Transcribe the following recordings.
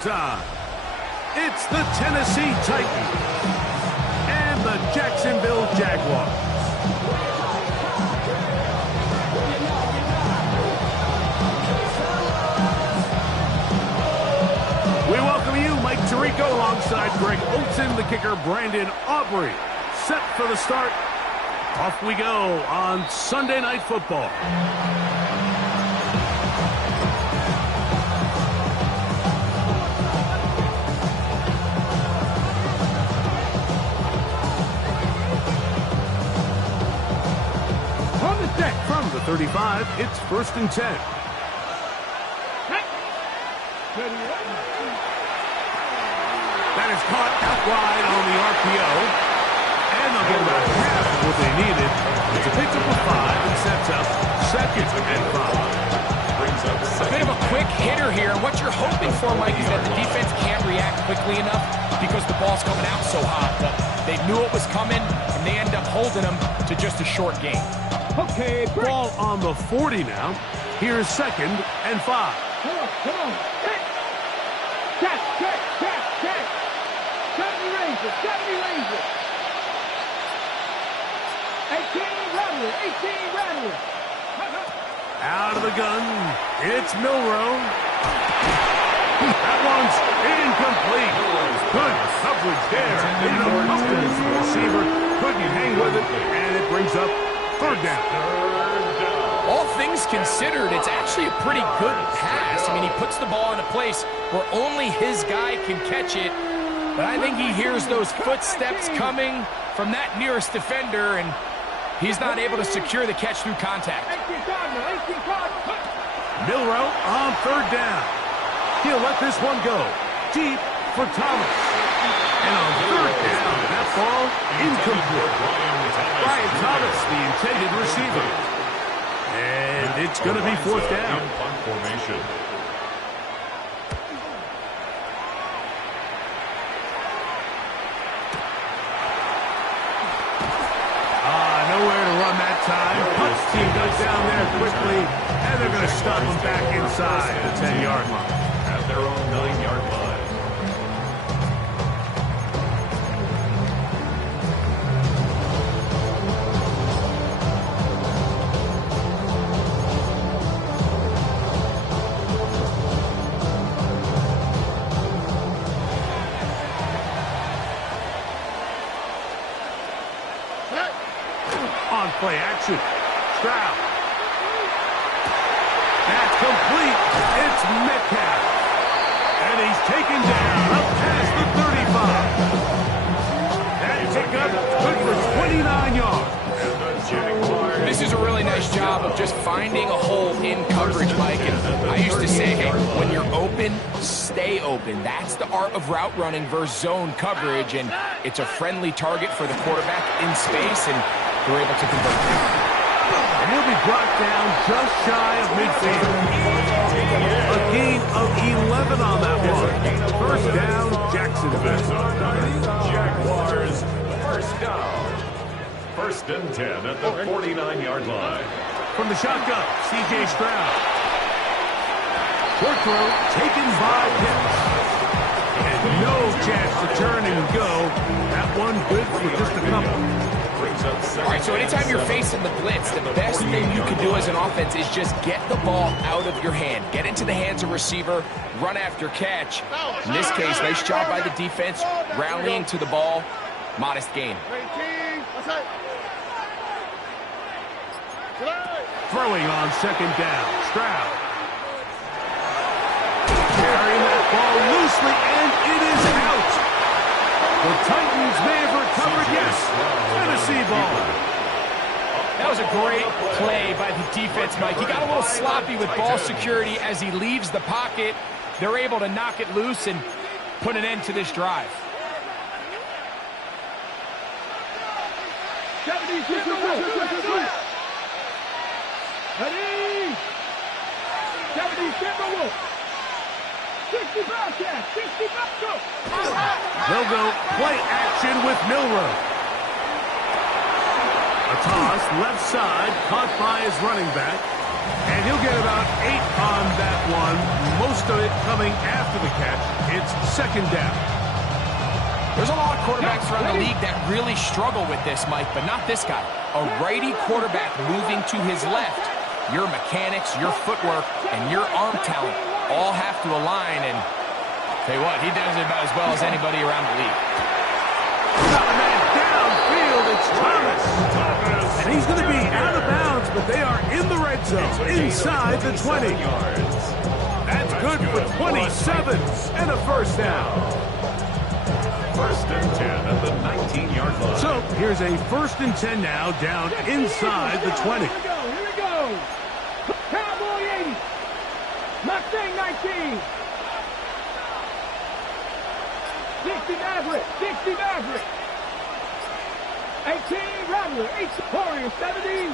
Time. It's the Tennessee Titans and the Jacksonville Jaguars. We welcome you, Mike Tirico, alongside Greg Olson, the kicker, Brandon Aubrey. Set for the start. Off we go on Sunday Night Football. From the 35, it's 1st and 10. That is caught out wide on the RPO. And they'll get about half of what they needed. It's a pickup of 5 and sets up 2nd and 5. A bit of a quick hitter here. What you're hoping for, Mike, is that the defense can't react quickly enough because the ball's coming out so hot. But they knew it was coming, and they end up holding them to just a short game. Okay, ball on the 40 now. Here's 2nd and 5. Come on. Catch. 70 Rangers. 18 Rattler. Out of the gun, it's Milrow. That one's incomplete. Good coverage there. They don't come to the receiver. Couldn't hang with it, and it brings up 3rd down. All things considered, it's actually a pretty good pass. I mean, he puts the ball in a place where only his guy can catch it. But I think he hears those footsteps coming from that nearest defender, and he's not able to secure the catch through contact. Milrow on 3rd down. He'll let this one go. Deep for Thomas. And on 3rd down, that ball incomplete. Brian Thomas, the intended receiver. And it's going to be 4th down. Nowhere to run that time. Punch team goes down there quickly, and they're going to stop him back inside the 10-yard line. At their own 9-yard line. On play action. Stroud. That's complete. It's Metcalf. And he's taken down up past the 35. That pickup good for 29 yards. This is a really nice job of just finding a hole in coverage, Mike. And I used to say, hey, when you're open, stay open. That's the art of route running versus zone coverage. And it's a friendly target for the quarterback in space, and they're able to convert. And he'll be brought down just shy of midfield. A gain of 11 on that one. 1st down, Jacksonville. Jaguars, 1st down. 1st and 10 at the 49-yard line. From the shotgun, C.J. Stroud. Short throw taken by Pitts. And no chance to turn and go. That one good for just a couple. All right, so anytime you're facing the blitz, the best thing you can do as an offense is just get the ball out of your hand. Get into the hands of receiver, run after catch. In this case, nice job by the defense, rallying to the ball. Modest gain. Throwing on 2nd down, Stroud. Carrying that ball loosely, and it is out. The Titans may have recovered, yes. Tennessee ball. That was a great play by the defense, Mike. He got a little sloppy with ball security as he leaves the pocket. They're able to knock it loose and put an end to this drive. They'll go play action with Milrow. A toss left side, caught by his running back. And he'll get about 8 on that one, most of it coming after the catch. It's second down. There's a lot of quarterbacks around the league that really struggle with this, Mike, but not this guy. A righty quarterback moving to his left. Your mechanics, your footwork, and your arm talent all have to align, and tell you what, he does it about as well as anybody around the league. Got a man downfield, it's Thomas. And he's going to be out of bounds, but they are in the red zone, inside the 20. That's good for 27 and a first down. First and 10 at the 19-yard line. So here's a first and 10 now, down inside the 20. Here we go. Cowboy 80. Mustang 19. 60 Maverick. 60 Maverick. 18 Rattler. 18 Warrior 70.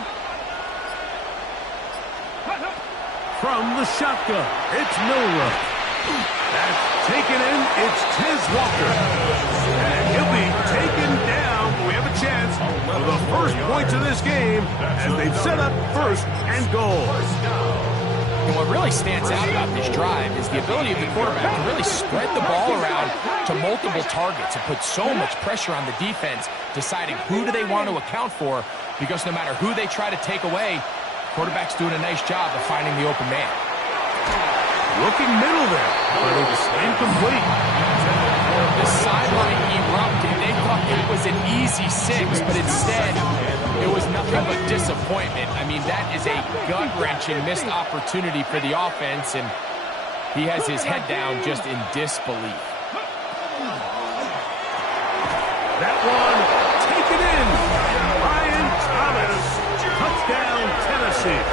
From the shotgun, it's Milrow. That's taken in, it's Tiz Walker. And he'll be taken down. We have a chance for the first points of this game as they've set up first and goal. And what really stands out about this drive is the ability of the quarterback to really spread the ball around to multiple targets and put so much pressure on the defense, deciding who do they want to account for, because no matter who they try to take away, quarterback's doing a nice job of finding the open man. Looking middle there, but it's incomplete. The sideline erupted. They thought it was an easy 6, but instead, it was nothing but disappointment. I mean, that is a gut-wrenching missed opportunity for the offense, and he has his head down just in disbelief. That one taken in. Ryan Thomas, touchdown Tennessee.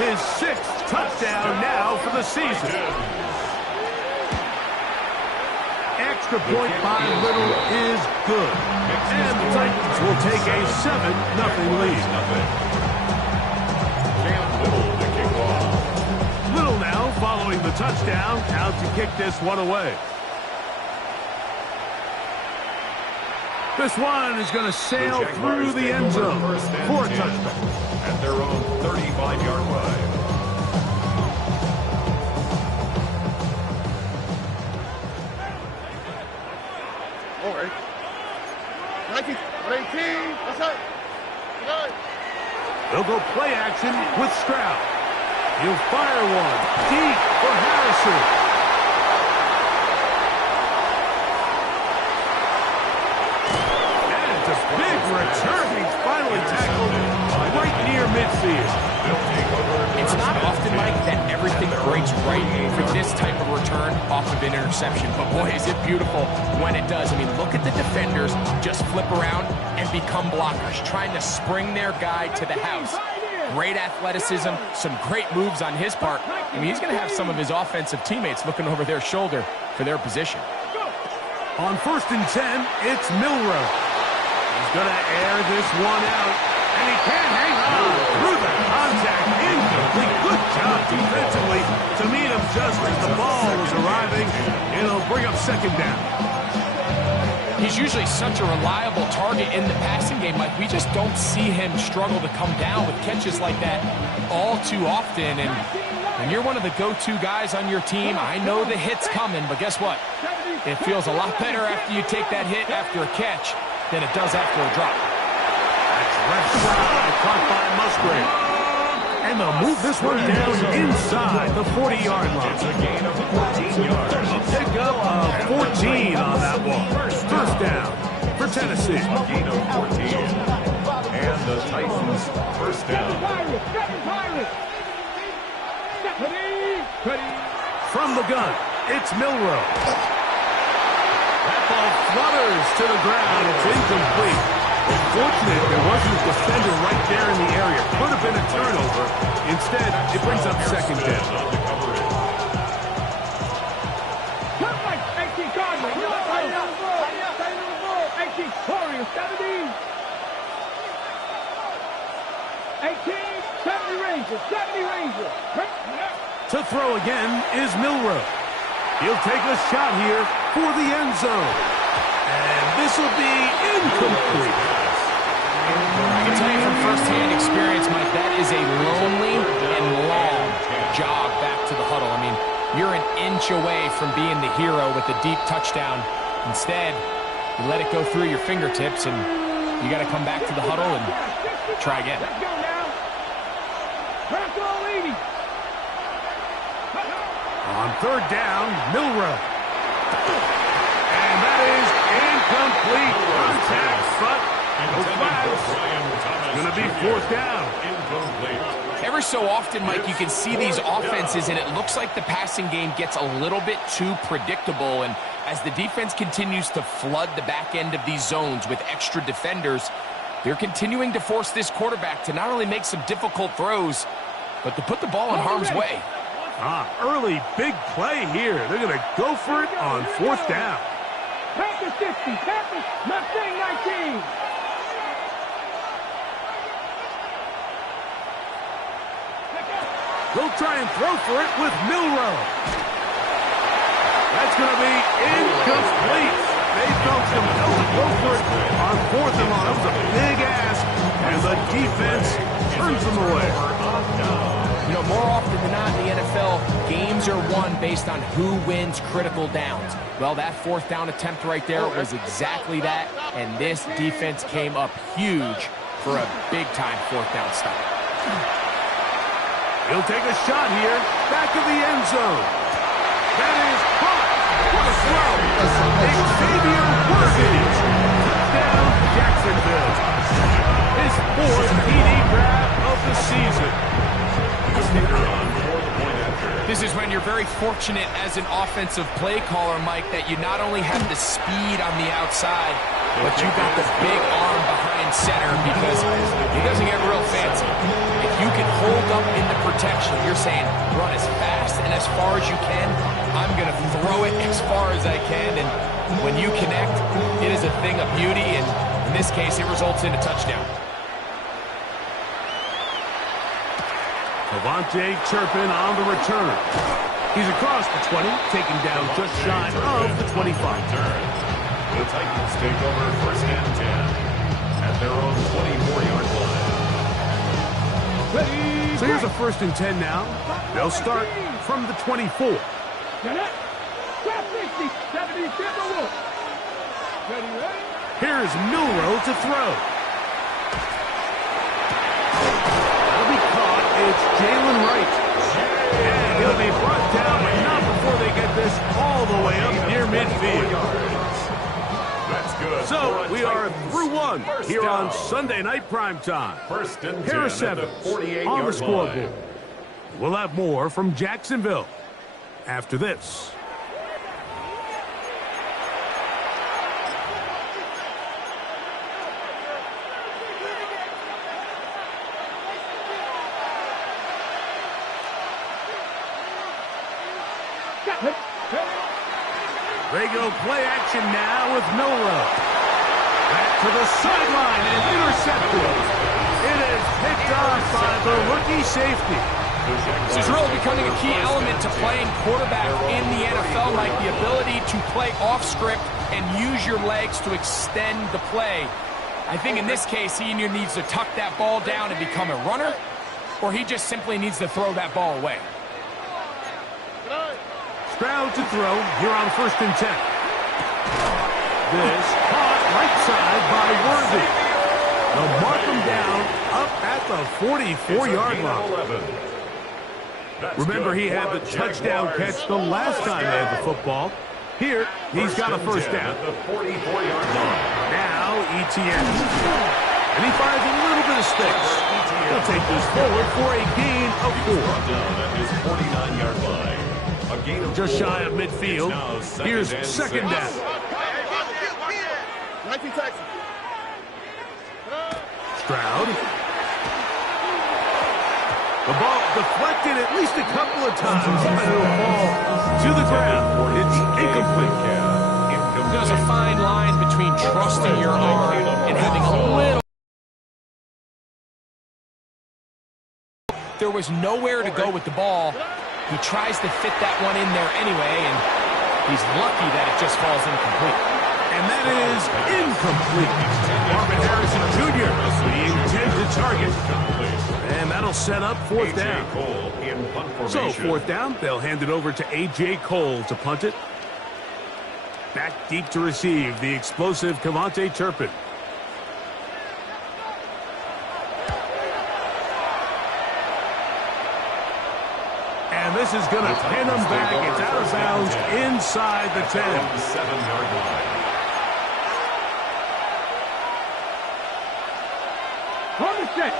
His 6th touchdown now for the season. Extra point by Little is good. And the Titans will take a 7-0 lead. Little now following the touchdown, out to kick this one away. This one is going to sail through the end zone for a touchdown. At their own 35-yard line. All right. 19, 18, what's up? They'll go play action with Stroud. He'll fire one deep for Harrison. Big return. He's finally tackled right near midfield. It's not often, Mike, that everything breaks right for this type of return off of an interception. But, boy, is it beautiful when it does. I mean, look at the defenders just flip around and become blockers, trying to spring their guy to the house. Great athleticism, some great moves on his part. I mean, he's going to have some of his offensive teammates looking over their shoulder for their position. On first and 10, it's Milrow. He's going to air this one out, and he can't hang on through the contact. Incomplete. Good job defensively to meet him just as the ball was arriving. It'll bring up second down. He's usually such a reliable target in the passing game. Like, we just don't see him struggle to come down with catches like that all too often. And when you're one of the go-to guys on your team, I know the hit's coming, but guess what? It feels a lot better after you take that hit after a catch than it does after a drop. That's left side, caught by Musgrave. And they'll move this one down inside the 40-yard line. It's a gain of 14 yards. A pickup of 14 on that one. First down for Tennessee. A gain of 14. And the Titans first down. From the gun, it's Milrow. That ball flutters to the ground. It's incomplete. Fortunate there wasn't a defender right there in the area. Could have been a turnover. Instead, it brings up second down. To throw again is Milrow. He'll take a shot here for the end zone. And this will be incomplete. I can tell you from firsthand experience, Mike, that is a lonely and long jog back to the huddle. I mean, you're an inch away from being the hero with a deep touchdown. Instead, you let it go through your fingertips, and you got to come back to the huddle and try again. Let's go now. Crack all 80. On third down, Milrow. And that is incomplete. Contact, but no flags. Going to be fourth down. Every so often, Mike, you can see these offenses, and it looks like the passing game gets a little bit too predictable. And as the defense continues to flood the back end of these zones with extra defenders, they're continuing to force this quarterback to not only make some difficult throws, but to put the ball in harm's way. Early big play here. They're going to go for it on fourth down. Panthers 60. Panthers, Mustang 19. They'll try and throw for it with Milrow. That's going to be incomplete. They felt compelled to go for it on fourth and long. That was a big ask, and the defense turns them away. You know, more often than not in the NFL, games are won based on who wins critical downs. Well, that fourth down attempt right there was exactly that, and this defense came up huge for a big-time fourth down stop. He'll take a shot here, back of the end zone. That is caught. What a throw. Xavier Worthy. Touchdown, Jacksonville. His fourth TD grab of the season. This is when you're very fortunate as an offensive play caller, Mike, that you not only have the speed on the outside, but you got the big arm behind center, because it doesn't get real fancy. If you can hold up in the protection, you're saying run as fast and as far as you can. I'm going to throw it as far as I can, and when you connect, it is a thing of beauty, and in this case, it results in a touchdown. Avante Turpin on the return. He's across the 20, taking down just shy of the 25. The Titans take over first and 10 at their own 24-yard line. So here's a first and 10 now. They'll start from the 24. Here's Milrow to throw. It's Jalen Wright. And he'll be brought down, but not before they get this all the way up near midfield. That's good. So we are through one here on Sunday Night Primetime. First and 10 Harris at the Evans 48-yard on the scoreboard. line. We'll have more from Jacksonville after this. They go play action now with Milrow. Back to the sideline and intercepted. It is picked off by the rookie safety. This is really becoming a key element to playing quarterback in the NFL, like the ability to play off script and use your legs to extend the play. I think in this case, he either needs to tuck that ball down and become a runner, or he just simply needs to throw that ball away. Stroud to throw here on first and 10. This caught right side by Worthy. They'll mark him down up at the 44-yard line. Remember, he had the touchdown catch the last time they had the football. Here, he's got a first down. The 44-yard line. Now, ETN. And he finds a little bit of space. He'll take this forward for a gain of 4. Down at his 49-yard line. Just shy of midfield. Here's second down. 19 Texans. Stroud. The ball deflected at least a couple of times. And it'll fall to the ground. It's incomplete. There's a fine line between trusting your arm and having a little. There was nowhere to go with the ball. He tries to fit that one in there anyway, and he's lucky that it just falls incomplete. And that is incomplete. Marvin Harrison Jr., the intended target. And that'll set up fourth down. So, fourth down, they'll hand it over to A.J. Cole to punt it. Back deep to receive, the explosive Kevontae Turpin. And this is going to pin him back. It's out of bounds inside the 10. 7-yard line. Hold the set.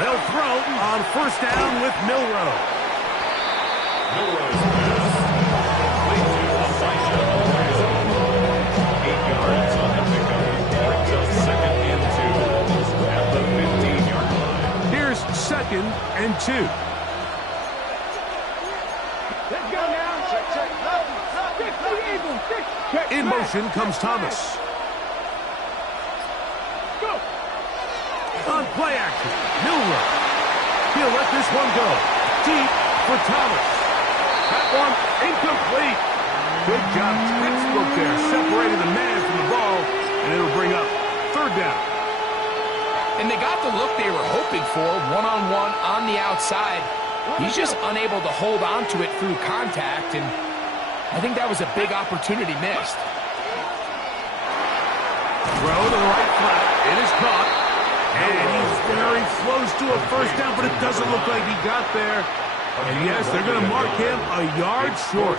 They'll throw on first down with Milroe. Milroe's pass. Complete to Elijah Arroyo. 8 yards on the pickup. Brings up second and 2 at the 15-yard line. Here's second and 2. Let's go now. Check. Six, the Eagles. Six. Check. In motion comes Thomas. Go. On play action, Milroe. He'll let this one go. Deep for Thomas. That one incomplete. Good job. Textbook there. Separated the man from the ball, and it'll bring up third down. And they got the look they were hoping for, one-on-one on the outside. He's just unable to hold on to it through contact, and I think that was a big opportunity missed. Throw to the right flat. It is caught. And he's very close to a first down, but it doesn't look like he got there. And yes, they're going to mark him a yard short.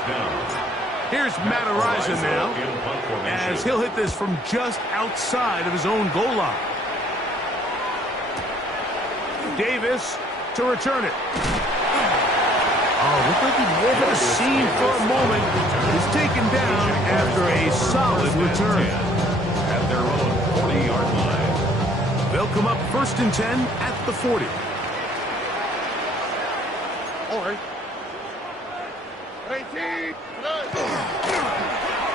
Here's Matt Araiza now, as he'll hit this from just outside of his own goal line. Davis to return it. Oh, looked like he was at a seam for a moment. He's taken down after a solid return. At their own 40-yard line. They'll come up first and 10 at the 40. All right. 18.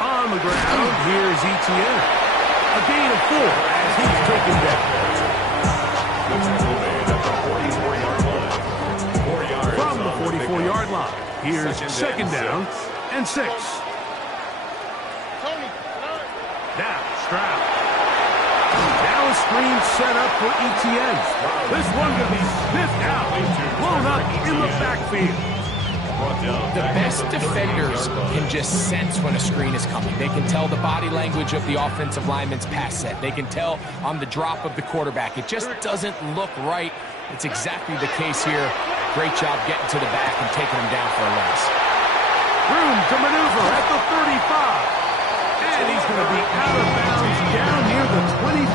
On the ground, here's ETN. A gain of 4 as he's taken down. From the 44-yard line, here's second down and 6. Now, Stroud. Now a screen set up for ETN. This one could be sniffed out, blown up in the backfield. The best defenders can just sense when a screen is coming. They can tell the body language of the offensive lineman's pass set. They can tell on the drop of the quarterback. It just doesn't look right. It's exactly the case here. Great job getting to the back and taking him down for a loss. Room to maneuver at the 35. And he's going to be out of bounds down near the 25.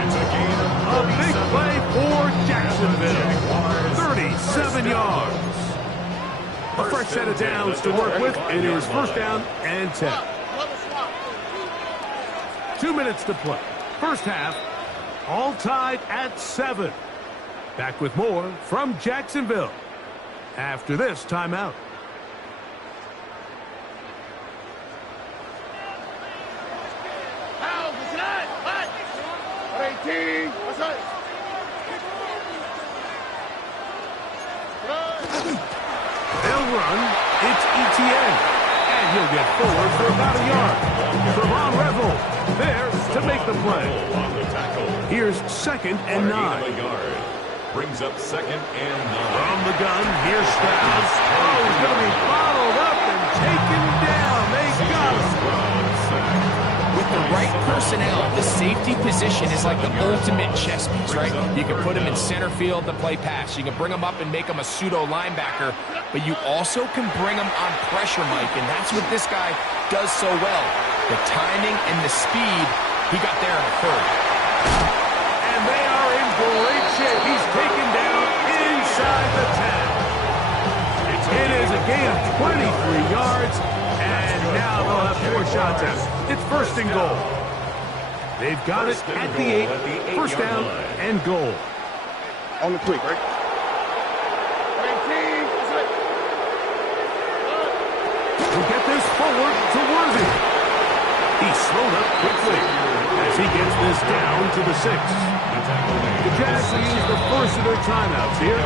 It's a gain of A big play for Jacksonville. 37 yards. A fresh set of downs to work with. It is first down and 10. 2 minutes to play. First half, all tied at 7. Back with more from Jacksonville after this timeout. They'll run. It's ETN. And he'll get forward for about a yard. Trevon Revel there to make the play. Here's second and 9. Brings up second and 9. From the gun, here's Stroud. Oh, he's going to be bottled up and taken down. They got him. With the right personnel, the safety position is like the ultimate chess piece, right? You can put him in center field to play pass. You can bring him up and make him a pseudo linebacker, but you also can bring him on pressure, Mike, and that's what this guy does so well. The timing and the speed, he got there in the third. And they are in great shape. He's taken down inside the 10. It is a gain of 23 yards, and now they'll have 4 shots at it. It's first and goal. They've got it at the 8. First down and goal. On the quick, right? We'll get this forward to Worthy. He's slowed up quickly as he gets this down to the 6. The Jags will use the first of their timeouts here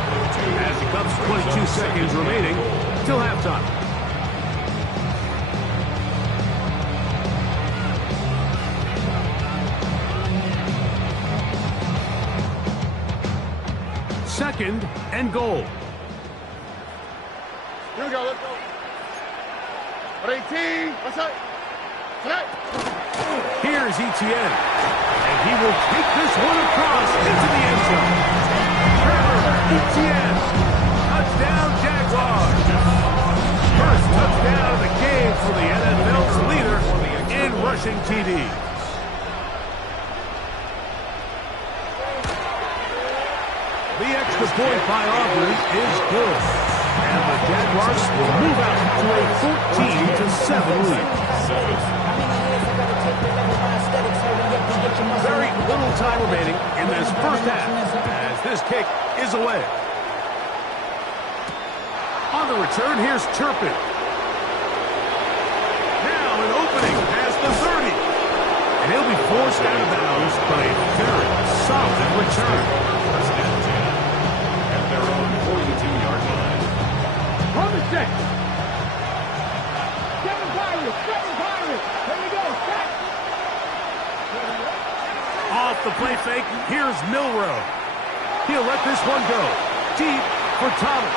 as it comes 22 seconds remaining till halftime. Second and goal. Here we go, let's go. 18, what's up? Tonight. Here's Etienne, and he will take this one across into the end zone. Trevor Etienne, touchdown Jaguars. First touchdown of the game for the NFL's leader in rushing TDs. The extra point by Aubrey is good. And the Jaguars will move out to a 14-7 lead. Very little time remaining in this first half as this kick is away. On the return, here's Turpin. Now an opening past the 30. And he'll be forced out of bounds by a very solid return. On the 6. 7 Pirates. Here we go. Set. Off the play fake, here's Milroe. He'll let this one go. Deep for Thomas.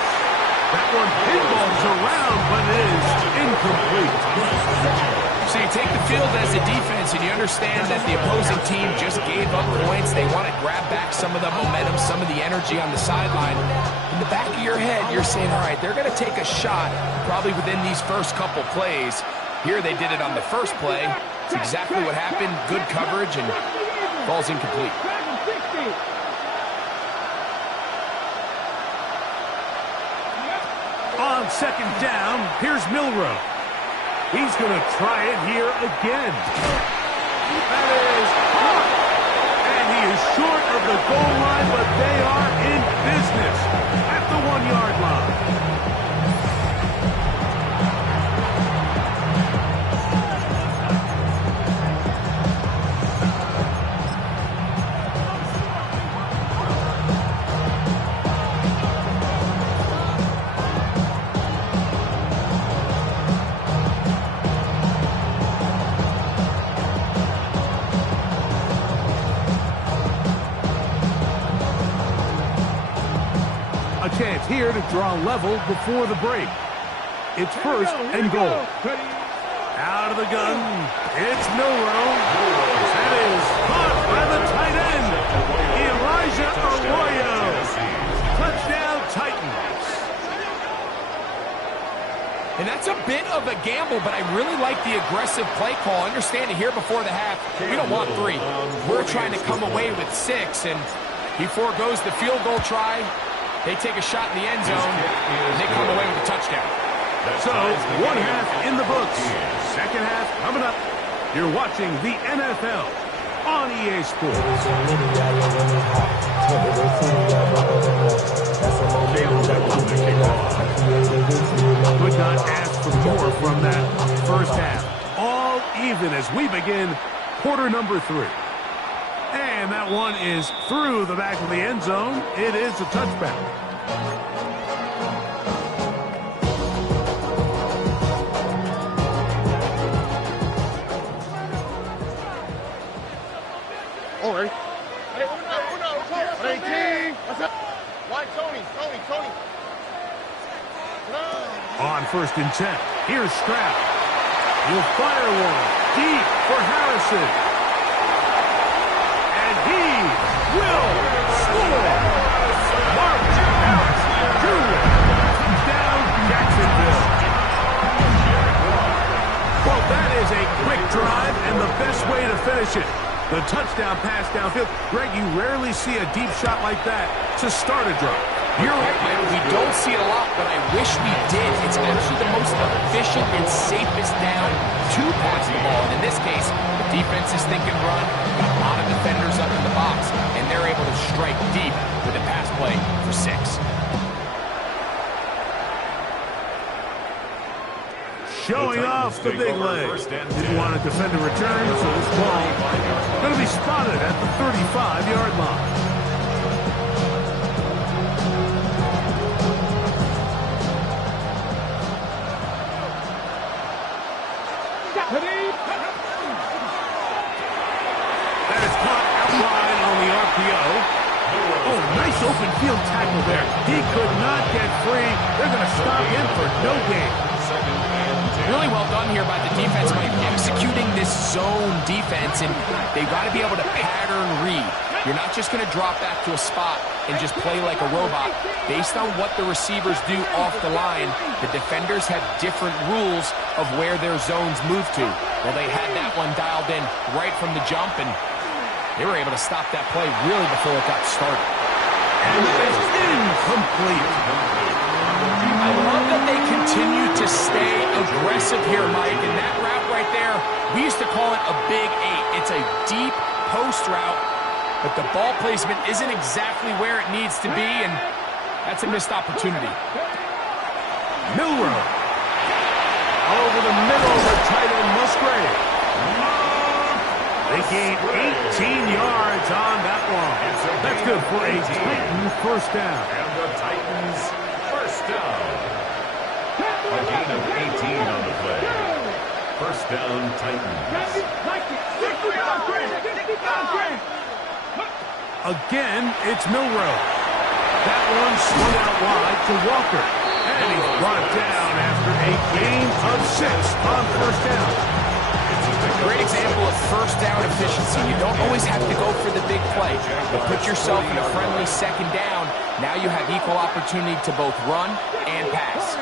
That one pinballs around, but it is incomplete. So you take the field as a defense, and you understand that the opposing team just gave up points. They want to grab back some of the momentum, some of the energy on the sideline. In the back of your head, you're saying, all right, they're going to take a shot probably within these first couple plays. Here they did it on the first play. It's exactly what happened. Good coverage, and ball's incomplete. On second down, here's Milroe. He's going to try it here again. That is caught. And he is short of the goal line, but they are in business at the 1-yard line. Chance here to draw level before the break. It's first and goal. Out of the gun, it's Milroe. That is caught by the tight end, Elijah Arroyo. Touchdown Titans. And that's a bit of a gamble, but I really like the aggressive play call. Understand it here before the half. We don't want 3. We're trying to come away with 6, and he foregoes the field goal try. They take a shot in the end zone, and they come away with a touchdown. So, one half in the books. Second half coming up. You're watching the NFL on EA Sports. Could not ask for more from that first half. All even as we begin quarter number 3. And that one is through the back of the end zone. It is a touchback. All right. Hey, uno. 18. What's up? Why, Tony? On first and 10, here's Stroud. He'll fire one deep for Harrison. He will score. Mark Harris Jr. Touchdown, Jacksonville. Well, that is a quick drive and the best way to finish it. The touchdown pass downfield. Greg, you rarely see a deep shot like that to start a drive. You're right, Mike. We don't see it a lot, but I wish we did. It's actually the most efficient and safest down to pass the ball. And in this case, the defense is thinking run, got a lot of defenders up in the box, and they're able to strike deep with a pass play for 6. showing off the big leg. Didn't want to defend a return, so this ball going to be spotted at the 35-yard line. That is caught outline on the RPO. Oh, nice open field tackle there. He could not get free. They're going to stop him for no gain. Really well done here by the defense by executing this zone defense, and they've got to be able to pattern read. You're not just going to drop back to a spot and just play like a robot. Based on what the receivers do off the line, the defenders have different rules of where their zones move to. Well, they had that one dialed in right from the jump, and they were able to stop that play really before it got started. And it's incomplete. I love that they continue to stay aggressive here, Mike. And that route right there, we used to call it a big 8. It's a deep post route, but the ball placement isn't exactly where it needs to be, and that's a missed opportunity. Milroe. Over the middle of the tight end, Musgrave. They gain 18 yards on that one. That's good for a Titan first down. And the Titans first down. A gain of 18 on the play. First down, Titans. Again, it's Milroe. That one swung out wide to Walker. And he's brought down after a gain of 6 on first down. Great example of first down efficiency. You don't always have to go for the big play, but put yourself in a friendly second down. Now you have equal opportunity to both run and pass.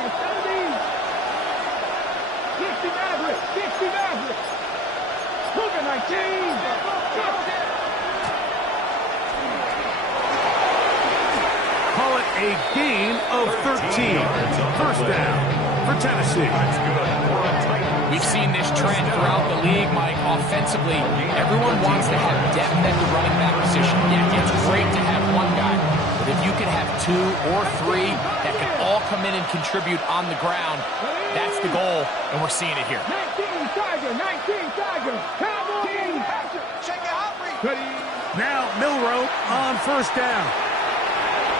Call it a gain of 13. First down for Tennessee. We've seen this trend throughout the league, Mike. Offensively, everyone wants to have depth at the running back position. Yeah, it's great to have one guy, but if you can have 2 or 3 that can all come in and contribute on the ground, that's the goal, and we're seeing it here. 19 Tiger, Cowboys. Check it out. Now Milroe on first down.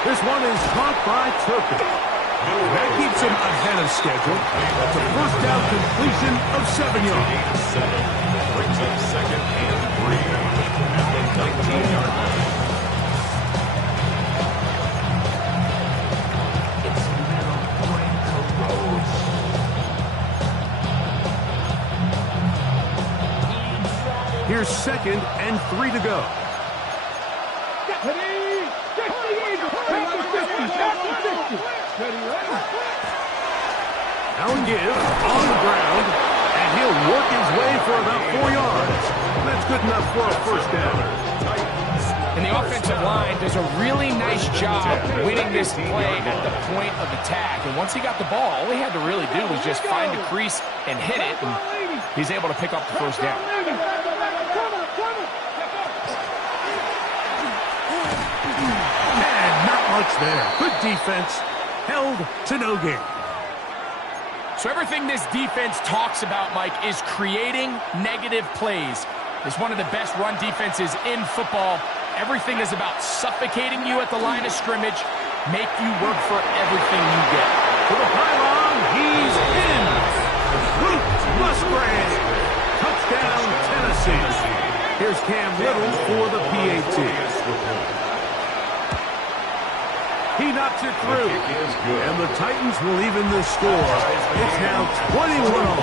This one is caught by Turpin. That keeps him ahead of schedule. That's a first down completion of 7 yards. 7 brings up second and 3 at the 19-yard line. Here's second and 3 to go. Now give on the ground, and he'll work his way for about 4 yards. That's good enough for a first down. And the offensive line does a really nice job winning this play at the point of attack. And once he got the ball, all he had to really do was just find the crease and hit it, and he's able to pick up the first down. And not much there. Good defense. Held to no gain. So everything this defense talks about, Mike, is creating negative plays. It's one of the best run defenses in football. Everything is about suffocating you at the line of scrimmage, make you work for everything you get. To the pylon, he's in. Luke Musgrave. Touchdown, Tennessee. Here's Cam Little for the PAT. He knocks it through, and the Titans will even the score. It's now 21-all.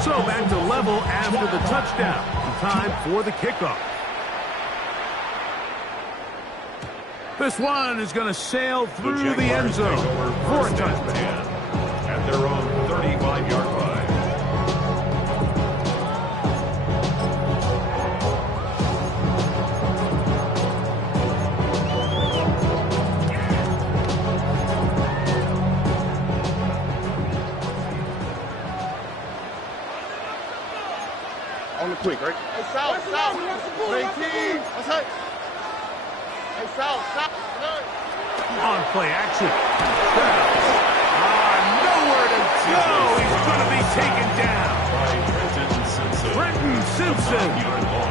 So back to level after the touchdown. Time for the kickoff. This one is going to sail through the end zone for a touchdown. At their own 35-yard line. On the quick, right? Hey, Sal. 19. What's that? Hey, Sal. On play action. Nowhere to go. He's going to be taken down. Brenton Simpson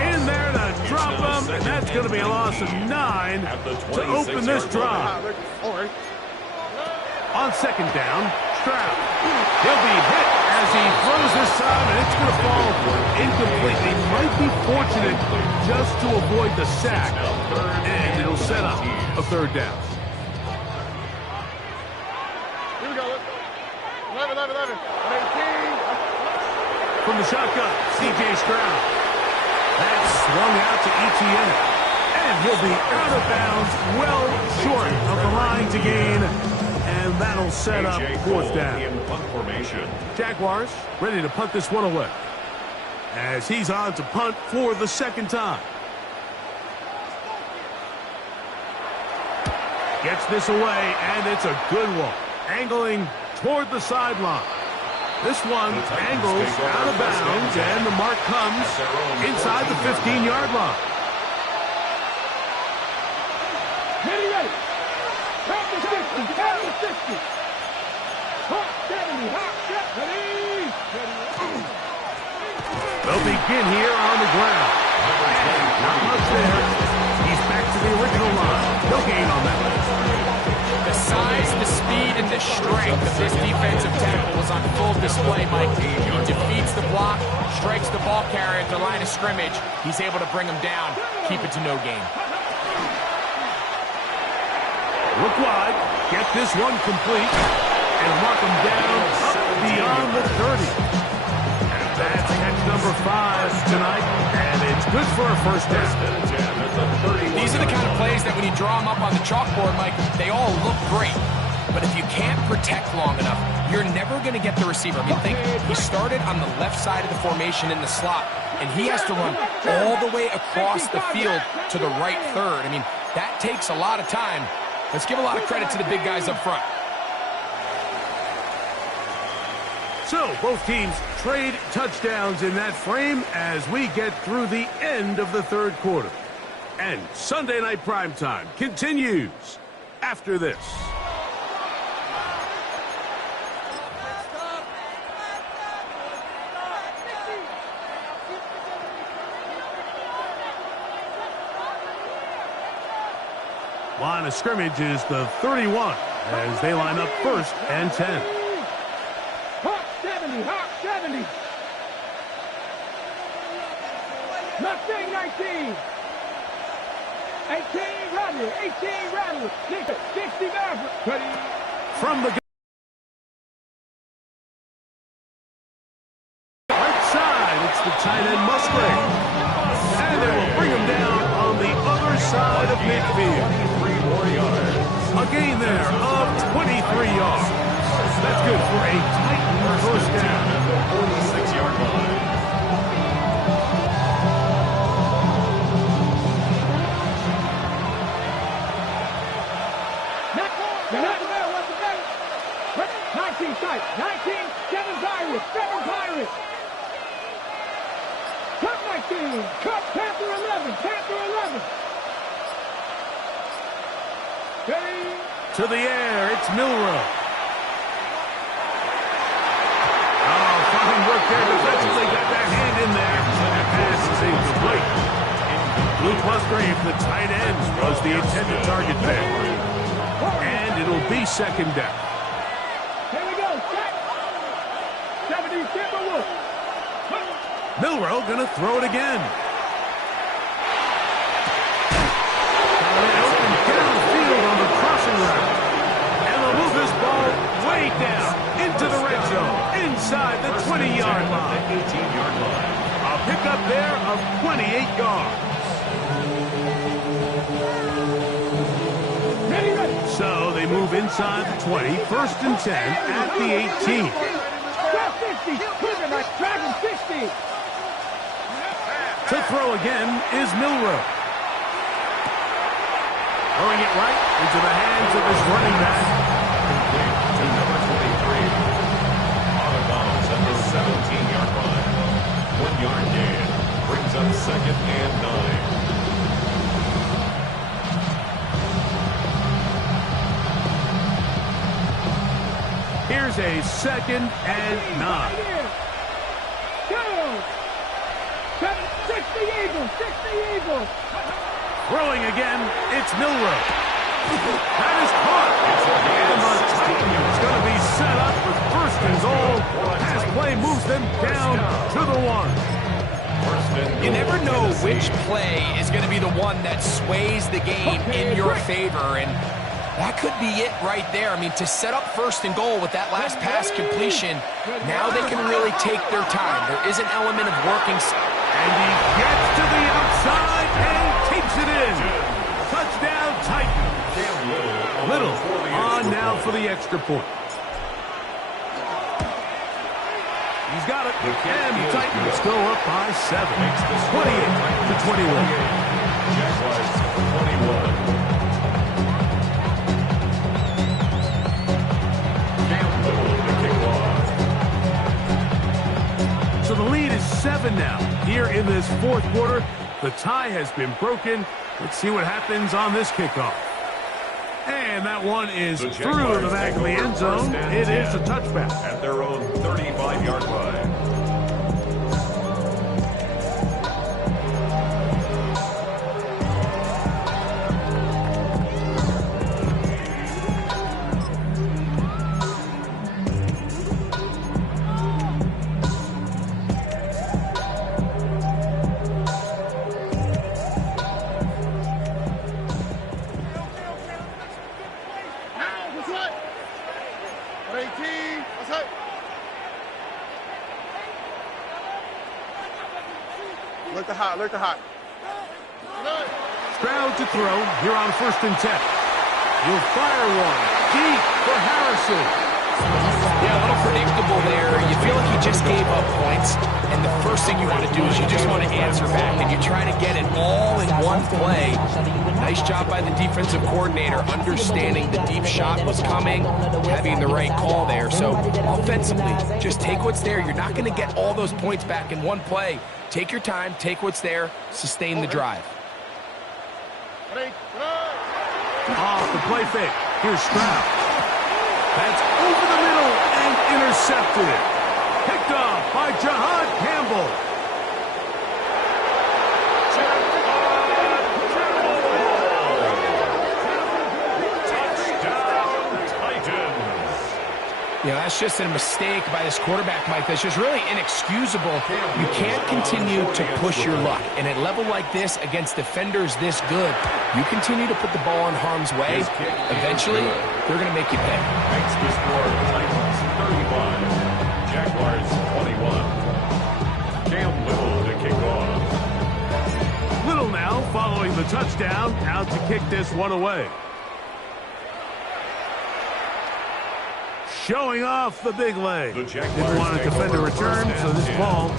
in there to drop him, and that's going to be a loss of 9 to open this drive. On second down, Stroud. He'll be hit as he throws this time, and it's going to fall incomplete. He might be fortunate just to avoid the sack, and it'll set up a third down. Here we go. 11. 18. From the shotgun, C.J. Stroud. That's swung out to ETN. And he'll be out of bounds, well short of the line to gain. And that'll set up fourth down. Jaguars ready to punt this one away, as he's on to punt for the second time. Gets this away, and it's a good one. Angling toward the sideline. This one angles out of bounds, and the mark comes inside the 15-yard line. Ready. Hop the 60. Hop the 60. Hop 70. Hop 70. They'll begin here on the ground. Not much there. He's back to the original line. No gain on that. The size, the speed, and the strength of this defensive tackle was on full display, Mike. He defeats the block, strikes the ball carrier at the line of scrimmage. He's able to bring him down, keep it to no gain. Look wide, get this one complete, and mark him down up beyond the 30. And that's catch number 5 tonight, and it's good for a first down. These are the kind of plays that when you draw them up on the chalkboard, Mike, they all look great. But if you can't protect long enough, you're never going to get the receiver. I mean, think he started on the left side of the formation in the slot, and he has to run all the way across the field to the right third. I mean, that takes a lot of time. Let's give a lot of credit to the big guys up front. So, both teams trade touchdowns in that frame as we get through the end of the third quarter. And Sunday Night Primetime continues after this. Line of scrimmage is the 31 as they line up first and 10. Hop 70. Hop 70. Mustang 19. 18 Rattler. 18 Rattler. 60 Maverick. Ready. From the right side, it's the tight end Musgrave. And they will bring him down on the other side of midfield. A gain there of 23 yards. That's good for a tight first down. 46-yard line. What's the better? 19 tight. 19. 7 Pirates. 7 Pirates. Cut 19. Cut Panther 11. Panther 11. To the air, it's Milrow. Oh, fine work there defensively. Got that hand in there. That pass is incomplete. Luke Musgrave, the tight end, was the intended target there. And it'll be second down. Here we go. 70 Timberwolves. Milrow gonna throw it again. And they'll move this ball way down into the red zone, inside the 20-yard line. 18-yard line. A pickup there of 28 yards. So they move inside the 20, first and 10 at the 18. 60. To throw again is Milrow. Throwing it right into the hands of his running back. Complete to number 23. Out of bounds at the 17-yard line. 1-yard gain. Brings up second and 9. Here's a 2nd and 9. 2. 6 the Eagles. 6 the Eagles. Throwing again, it's Milroe. That is caught. And the Titans going to be set up with 1st and goal as play moves them down to the 1. You never know which play is going to be the one that sways the game in your favor, and that could be it right there. I mean, to set up 1st and goal with that last pass completion, now they can really take their time. There is an element of working. And he gets to the outside and takes it in. Touchdown, Titans. Little on now for the extra point. He's got it, and the Titans go up by 7, 28-21. Jaguars 21. So the lead is 7 now. Here in this 4th quarter, the tie has been broken. Let's see what happens on this kickoff. And that one is through the back of the end zone. It is a touchback. At their own 35-yard line. Alert the hot. Stroud to throw here on 1st and 10. He'll fire one deep for Harrison. Yeah, a little predictable there. You feel like he just gave up points, and the first thing you want to do is you just want to answer back, and you try to get it all in one play. Nice job by the defensive coordinator, understanding the deep shot was coming, having the right call there. So offensively, just take what's there. You're not going to get all those points back in one play. Take your time, take what's there, sustain the drive. Off the play fake. Here's Stroud. That's over the middle and intercepted. Picked off by Jahad Campbell. You know, that's just a mistake by this quarterback, Mike. That's just really inexcusable. You can't continue to push your luck. And at a level like this, against defenders this good, you continue to put the ball in harm's way, eventually, they're going to make you pay. Makes the score Titans 35, Jaguars 21. Cam Little to kick off. Little now following the touchdown, out to kick this one away. Showing off the big leg. Didn't want to defend a return, so this ball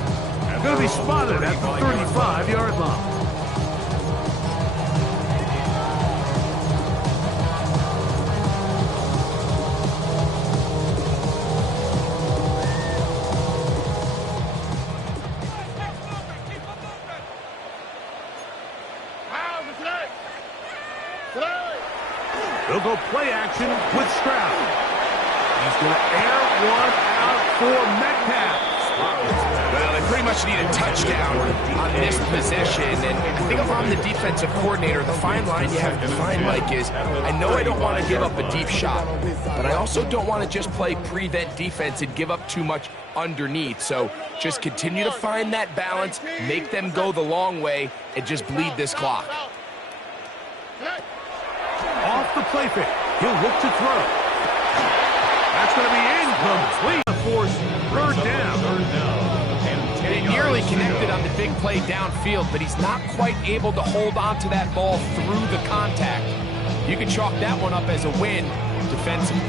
going to be spotted at the 35-yard line. They'll go play action with Stroud. He's going to air one out for Metcalf. Well, they pretty much need a touchdown on this possession. And I think if I'm the defensive coordinator, the fine line you have to find, Mike, is I know I don't want to give up a deep shot, but I also don't want to just play prevent defense and give up too much underneath. So just continue to find that balance, make them go the long way, and just bleed this clock. Off the play fake. He'll look to throw. That's going to be incomplete. Force 3rd down. They nearly connected on the big play downfield, but he's not quite able to hold on to that ball through the contact. You can chalk that one up as a win defensively.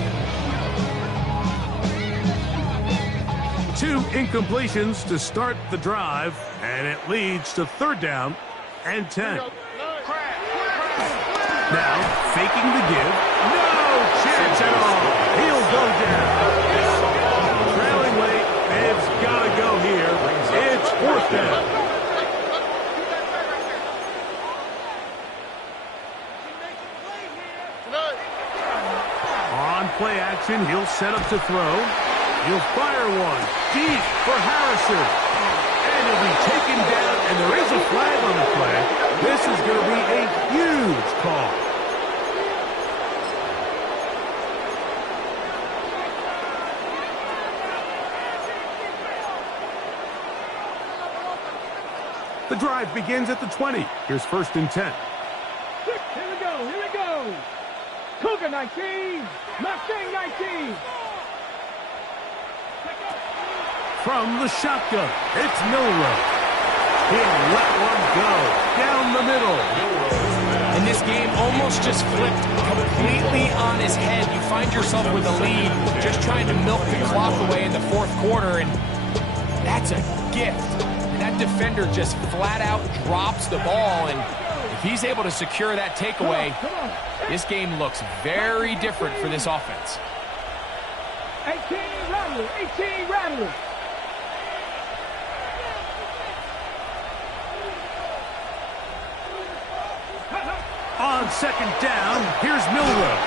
2 incompletions to start the drive, and it leads to 3rd down and 10. Now, faking the give. No chance at all. He'll go down. Trailing late. It's got to go here. It's 4th down. On play action. He'll set up to throw. He'll fire one deep for Harrison. And he'll be taken down, and there is a flag on the play. This is going to be a huge call. The drive begins at the 20. Here's 1st and 10. Here we go. Cougar 19, Mustang 19. From the shotgun, it's Milroe. He'll let one go down the middle. And this game almost just flipped completely on his head. You find yourself with a lead, just trying to milk the clock away in the 4th quarter, and that's a gift. And that defender just flat out drops the ball, and if he's able to secure that takeaway, this game looks very different for this offense. 18 rattlers. On 2nd down, here's Milroe.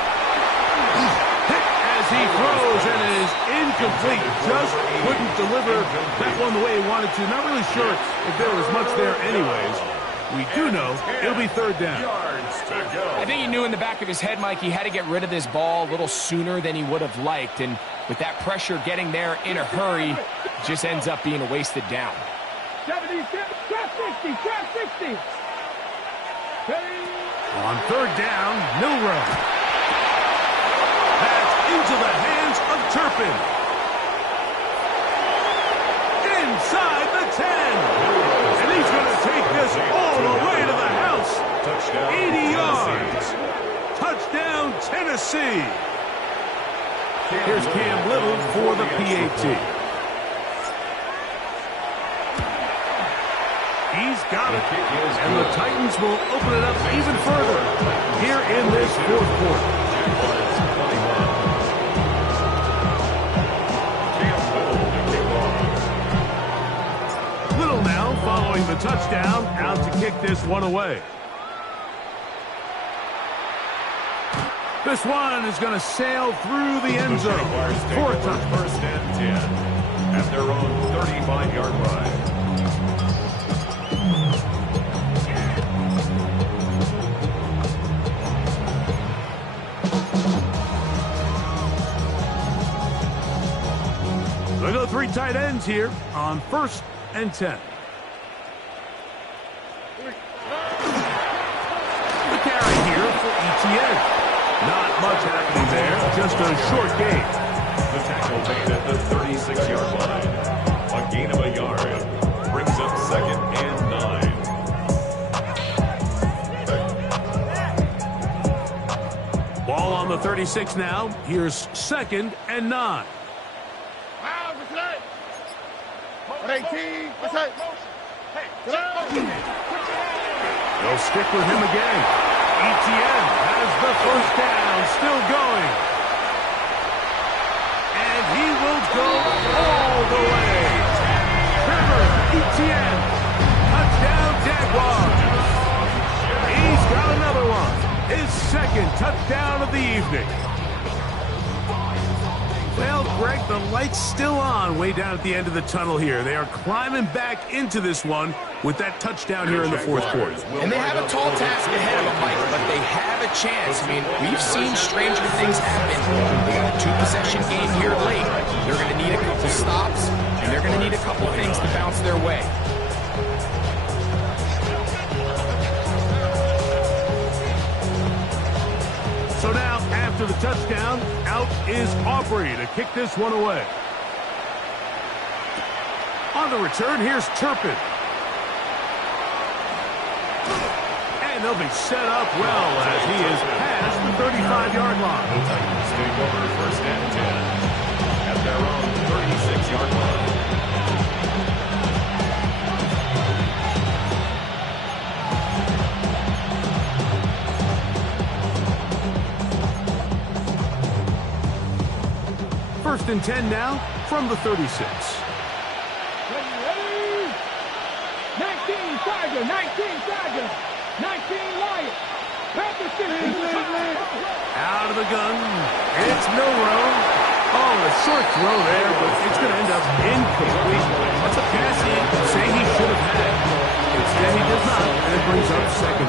As he throws, and it is incomplete. Just couldn't deliver that one the way he wanted to. Not really sure if there was much there anyways. We do know it'll be 3rd down. I think he knew in the back of his head, Mike, he had to get rid of this ball a little sooner than he would have liked. And with that pressure getting there in a hurry, it just ends up being a wasted down. 70, 60. On 3rd down, Milroe. That's into the hands of Turpin. Inside the 10. And he's going to take this all the way to the house. Touchdown, 80 yards. Touchdown, Tennessee. Here's Cam Little for the PAT. He's got it. And the Titans will open it up even further here in this 4th quarter. Little now following the touchdown, out to kick this one away. This one is going to sail through the end zone for a touchdown. 1st and 10 at their own 35-yard line. They go 3 tight ends here on 1st and 10. The carry here for ETN. Not much happening there, just a short gain. The tackle made at the 36-yard line. A gain of a yard brings up 2nd and 9. Ball on the 36 now. Here's 2nd and 9. 18. What's that? They'll stick with him again. ETN has the 1st down, still going. And he will go all the way. Trevor ETN, touchdown Jaguars. He's got another one. His 2nd touchdown of the evening. Well, Greg, the light's still on way down at the end of the tunnel here. They are climbing back into this one with that touchdown here in the 4th quarter. And they have a tall task ahead of them, Mike, but they have a chance. I mean, we've seen stranger things happen. They got a 2-possession game here late. They're going to need a couple stops, and they're going to need a couple things to bounce their way. So now, after the touchdown, out is Aubrey to kick this one away. On the return, here's Turpin. And they'll be set up well as he is past the 35-yard line. The Titans take over 1st and 10 at their own 36-yard line. First and 10 now from the 36. Ready? 19 Tiger, 19 Tiger, 19 Lion. Out out of the gun. It's Milroe. Oh, a short throw there, but it's going to end up incomplete. That's a pass he'd say he should have had. Instead, he does not, and it brings up second.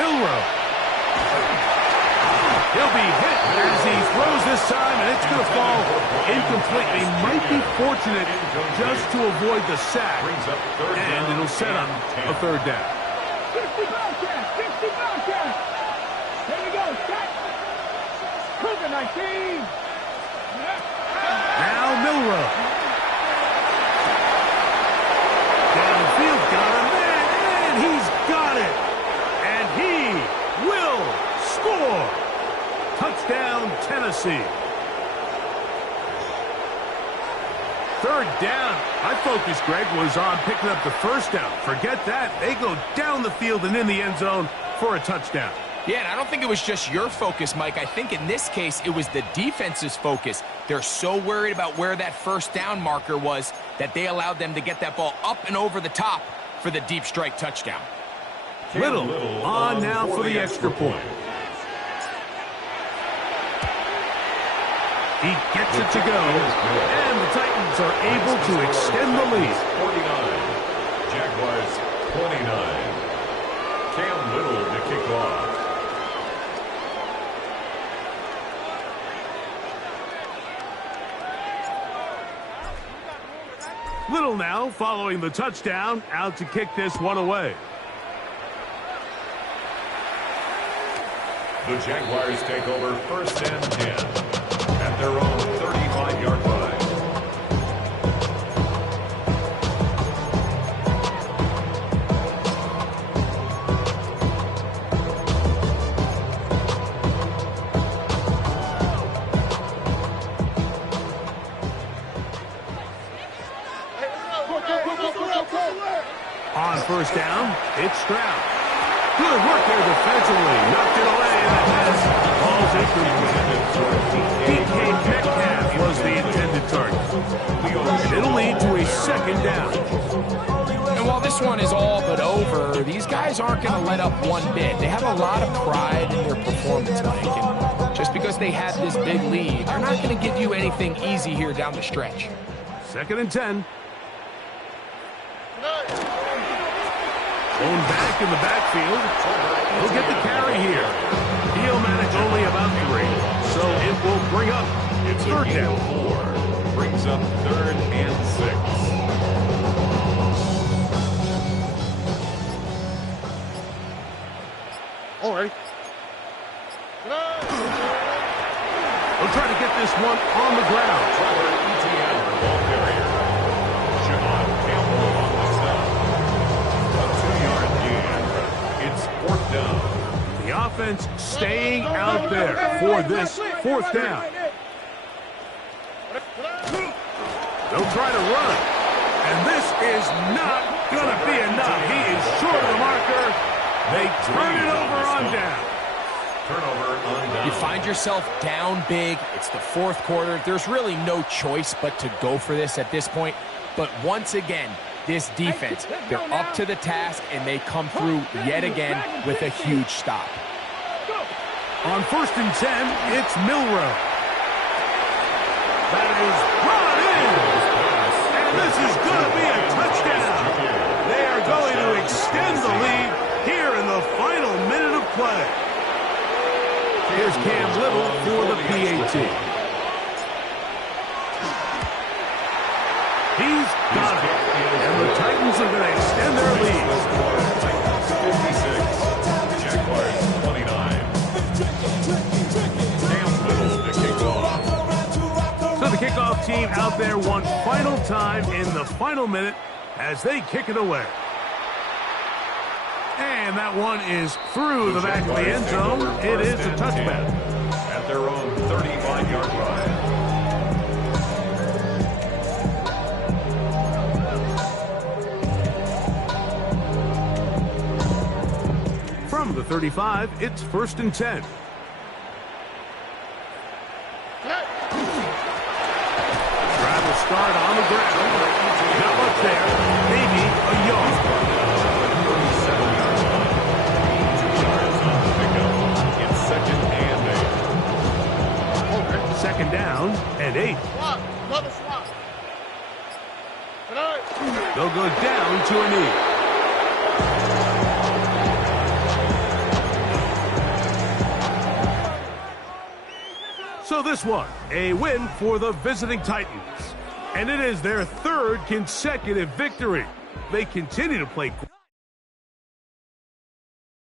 Milroe. He'll be hit as he throws this time, and it's going to fall incomplete. He might be fortunate just to avoid the sack, and it'll set up a third down. 60 Bobcats! 60 Bobcats! There you go, set! Cougar 19! Now Milroe. Downfield got him, and he's got it. And he will score. Touchdown, Tennessee. Third down. My focus, Greg, was on picking up the first down. Forget that. They go down the field and in the end zone for a touchdown. Yeah, and I don't think it was just your focus, Mike. I think in this case, it was the defense's focus. They're so worried about where that first down marker was that they allowed them to get that ball up and over the top for the deep strike touchdown. Little on now for the extra point. He gets it to go, and the Titans are able to extend the lead. 49. Jaguars 29. Cam Little to kick off. Little now following the touchdown, out to kick this one away. The Jaguars take over first and 10 at their own 35-yard line. On first down, it's Stroud. Good work there defensively. Knocked it away, and the pass falls incomplete. DK Metcalf was the intended target. And it'll lead to a second down. And while this one is all but over, these guys aren't going to let up one bit. They have a lot of pride in their performance, Mike. And just because they had this big lead, they're not going to give you anything easy here down the stretch. Second and 10. Thrown back in the backfield. He'll get the carry here. He'll manage only about 3, so it will bring up It's third down. 4. Brings up third and 6. All right. They'll try to get this one on the ground. Trevor Etienne, the ball carrier. Javon Campbell on the stop. A 2-yard gain. It's fourth down. The offense staying out there for this fourth down. They'll try to run. And this is not going to be enough. He is short of the marker. They turn it over on down. Turnover on down. You find yourself down big. It's the fourth quarter. There's really no choice but to go for this at this point. But once again, this defense, they're up to the task, and they come through yet again with a huge stop. On first and 10, it's Milroe. That is brought in. And this is going to be a touchdown. They are going to extend the lead here in the final minute of play. Here's Cam Little for the PAT. He's got it. And the Titans are going to extend their lead. Titans 56. Jaguars 29. Cam Little to kick off. So the kickoff team out there one final time in the final minute as they kick it away. And that one is through the back of the end zone. It is a touchback. At their own 35-yard line. From the 35, it's first and 10. Drive will start on the ground. Now a second down and 8. Swap. Another swap. They'll go down to a knee. So this one, a win for the visiting Titans. And it is their third consecutive victory. They continue to play